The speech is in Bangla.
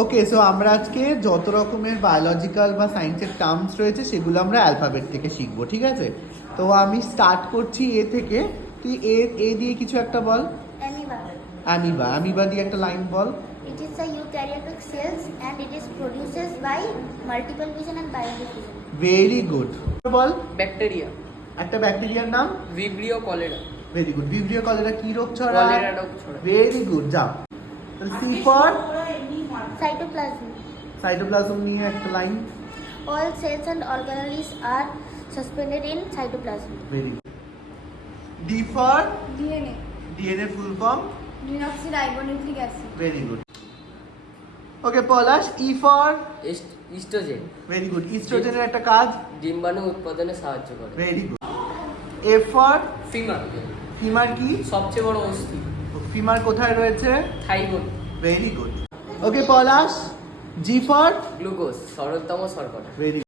ওকে, সো আমরা আজকে যত রকমের বায়োলজিক্যাল বা সায়েন্সের টার্মস রয়েছে সেগুলো আমরা অ্যালফাবেট থেকে শিখবো, ঠিক আছে? তো আমি স্টার্ট করছি এ থেকে। তুই এ দিয়ে কিছু একটা বল। Amoeba. অ্যামিবা দিয়ে একটা line ball. It is a eukaryotic cells and it is produces by multiple fission and biodivision. Very good. বল ব্যাকটেরিয়া, একটা ব্যাকটেরিয়ার নাম। Vibrio cholera, very good. Vibrio cholera কি রোগ ছড়ায়? কলেরা রোগ ছড়ায়। ভেরি গুড, যাও। C for Cytoplasm. সাইটোপ্লাজম নিয়ে একটা line. All cells and organelles are suspended in cytoplasm. Very good. D for DNA. DNA full form. Deoxyribonucleic acid. Very good. Okay Palash, E for estrogen, very good. ইস্ট্রোজেনের একটা কাজ। ডিম্বাণু উৎপাদনে সাহায্য করে। Very good. F for femur, femur কি? সবচেয়ে বড় অস্থি। ফিমার কোথায় রয়েছে? Thyroid, very good. Okay Palash, G for glucose, সরলতম শর্করা। ভেরি